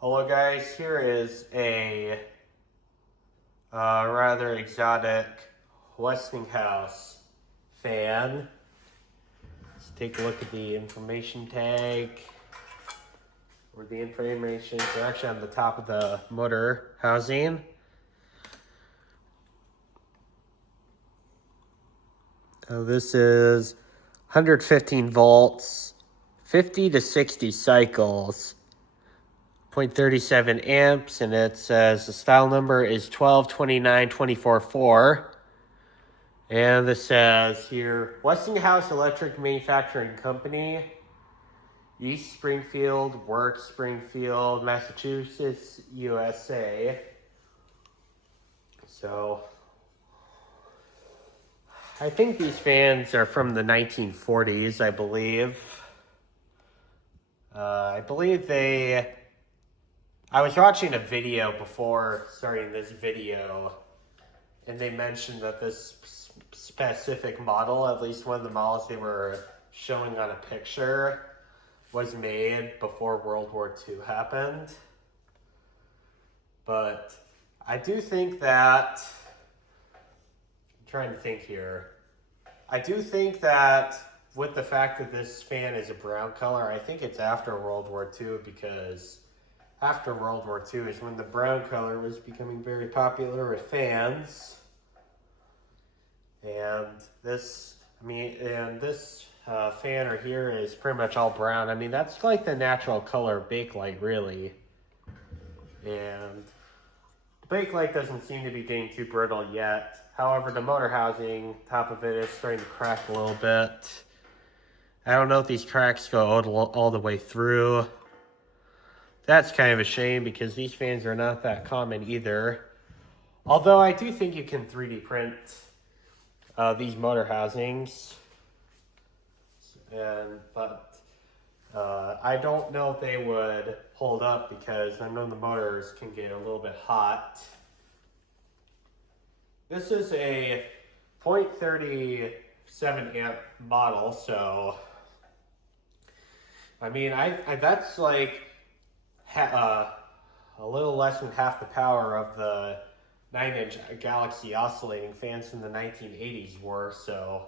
Hello guys, here is a rather exotic Weshtinghouse fan. Let's take a look at the information tag. Where the information is actually on the top of the motor housing. This is 115 volts, 50 to 60 cycles. 0.37 amps, and it says the style number is 1229244. And this says here, Westinghouse Electric Manufacturing Company, East Springfield, Works, Springfield, Massachusetts, USA. So, I think these fans are from the 1940s, I believe. I was watching a video before starting this video, and they mentioned that this specific model, at least one of the models they were showing on a picture, was made before World War II happened. But I do think that, I'm trying to think here, I do think that with the fact that this fan is a brown color, I think it's after World War II, because after World War II is when the brown color was becoming very popular with fans. And this fan right here is pretty much all brown. I mean, that's like the natural color Bakelite, really. And the Bakelite doesn't seem to be getting too brittle yet. However, the motor housing, top of it is starting to crack a little bit. I don't know if these cracks go all the way through. That's kind of a shame because these fans are not that common either. Although I do think you can 3D print these motor housings. But I don't know if they would hold up because I know the motors can get a little bit hot. This is a 0.37 amp model, so I mean, that's like a little less than half the power of the 9-inch Galaxy oscillating fans from the 1980s were. So,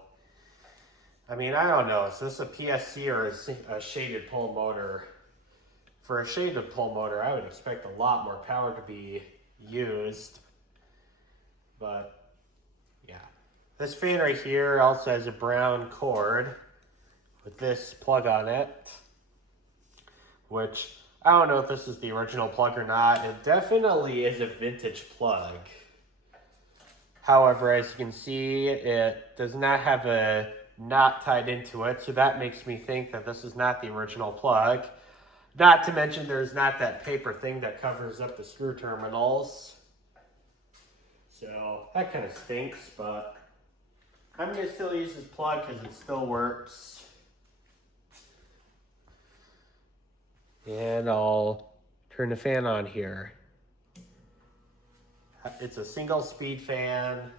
I mean, I don't know. Is this a PSC or a shaded pole motor? For a shaded pole motor, I would expect a lot more power to be used. But, yeah. This fan right here also has a brown cord with this plug on it, which I don't know if this is the original plug or not. It definitely is a vintage plug. However, as you can see, it does not have a knot tied into it, so that makes me think that this is not the original plug. Not to mention there's not that paper thing that covers up the screw terminals. So that kind of stinks, but I'm going to still use this plug because it still works. And I'll turn the fan on here. It's a single speed fan.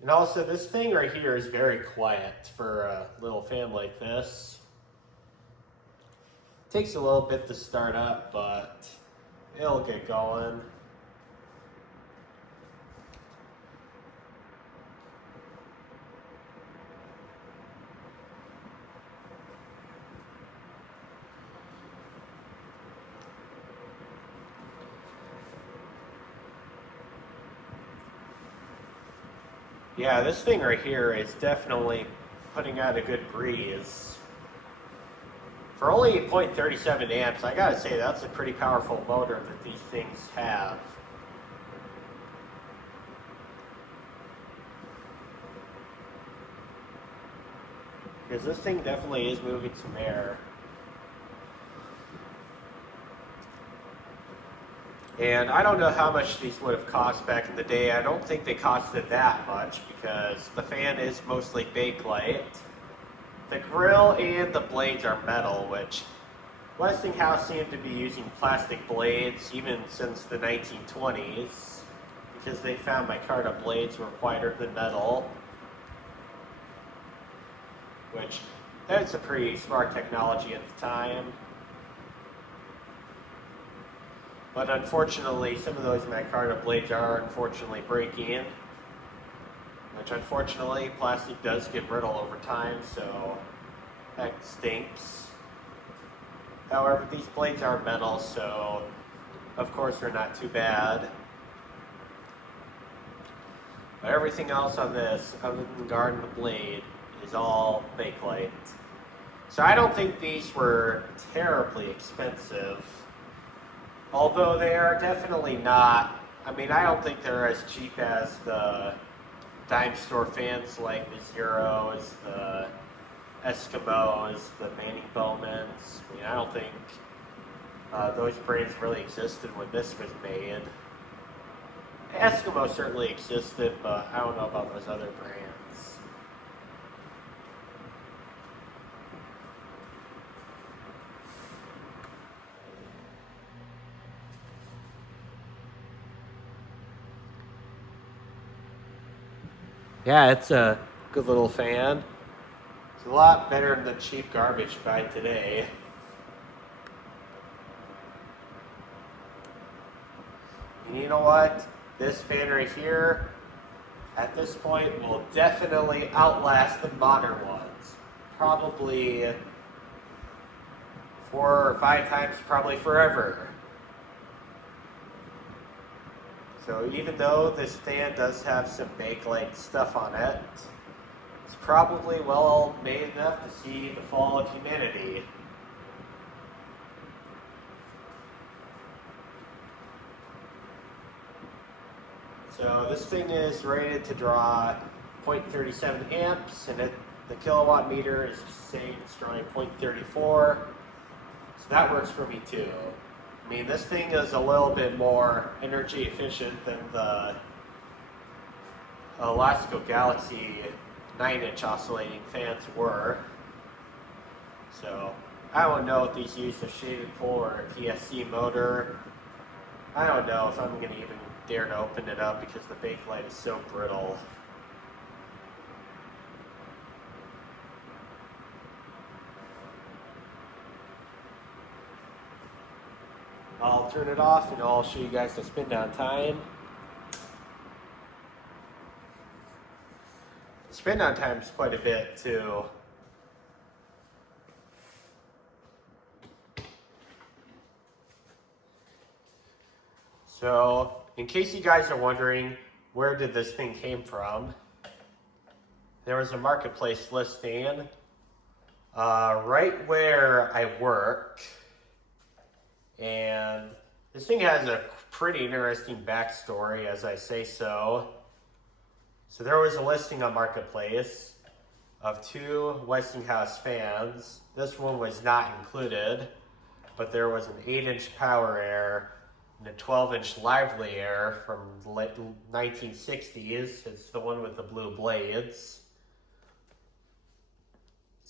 And also this thing right here is very quiet for a little fan like this. It takes a little bit to start up, but it'll get going. Yeah, this thing right here is definitely putting out a good breeze. For only 0.37 amps, I gotta say that's a pretty powerful motor that these things have. Because this thing definitely is moving some air. And I don't know how much these would have cost back in the day. I don't think they costed that much because the fan is mostly Bakelite. The grill and the blades are metal, which Westinghouse seemed to be using plastic blades even since the 1920s because they found micarta blades were quieter than metal. Which, that's a pretty smart technology at the time. But unfortunately, some of those micarta blades are unfortunately breaking, which unfortunately plastic does get brittle over time, so that stinks. However, these blades are metal, so of course they're not too bad. But everything else on this, other than the guard and the blade, is all Bakelite. So I don't think these were terribly expensive. Although they are definitely not, I mean, I don't think they're as cheap as the dime store fans like the Zeros, the Eskimos, the Manning Bowmans. I mean, I don't think those brands really existed when this was made. Eskimo certainly existed, but I don't know about those other brands. Yeah, it's a good little fan. It's a lot better than the cheap garbage you buy today. And you know what? This fan right here, at this point, will definitely outlast the modern ones. Probably 4 or 5 times, probably forever. So even though this fan does have some Bakelite stuff on it, it's probably well made enough to see the fall of humanity. So this thing is rated to draw 0.37 amps, and the kilowatt meter is saying it's drawing 0.34. So that works for me too. I mean, this thing is a little bit more energy efficient than the Elasco Galaxy 9-inch oscillating fans were. So I don't know if these use a shaded pole or a PSC motor. I don't know if I'm going to even dare to open it up because the Bakelite is so brittle. I'll turn it off and I'll show you guys the spin down time. The spin down time is quite a bit too. So, in case you guys are wondering, where did this thing came from? There was a marketplace listing right where I work. And this thing has a pretty interesting backstory, as I say so. So there was a listing on Marketplace of 2 Weshtinghouse fans. This one was not included, but there was an 8-inch Power Air and a 12-inch Lively Air from the late 1960s. It's the one with the blue blades.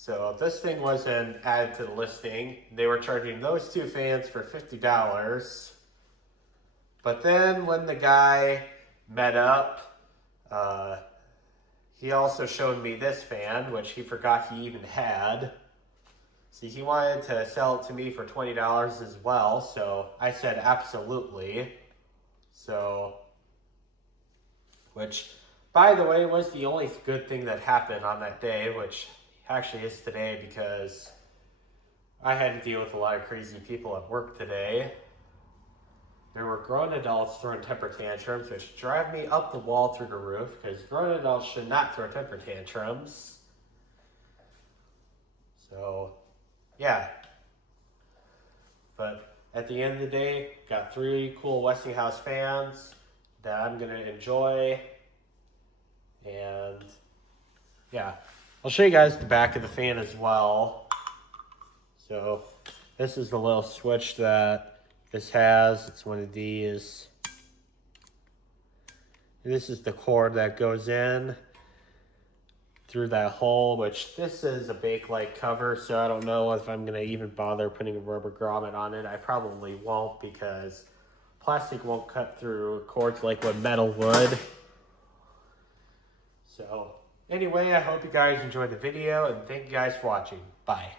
So if this thing wasn't added to the listing, they were charging those 2 fans for $50. But then when the guy met up, he also showed me this fan, which he forgot he even had. So he wanted to sell it to me for $20 as well, so I said absolutely. So, which, by the way, was the only good thing that happened on that day, which actually is today because I had to deal with a lot of crazy people at work today. There were grown adults throwing temper tantrums, which drive me up the wall through the roof, because grown adults should not throw temper tantrums. So, yeah. But at the end of the day, got 3 cool Westinghouse fans that I'm going to enjoy. And, yeah. I'll show you guys the back of the fan as well. So, this is the little switch that this has. It's one of these. This is the cord that goes in through that hole, which this is a Bakelite cover, so I don't know if I'm going to even bother putting a rubber grommet on it. I probably won't, because plastic won't cut through cords like what metal would. So, anyway, I hope you guys enjoyed the video, and thank you guys for watching. Bye.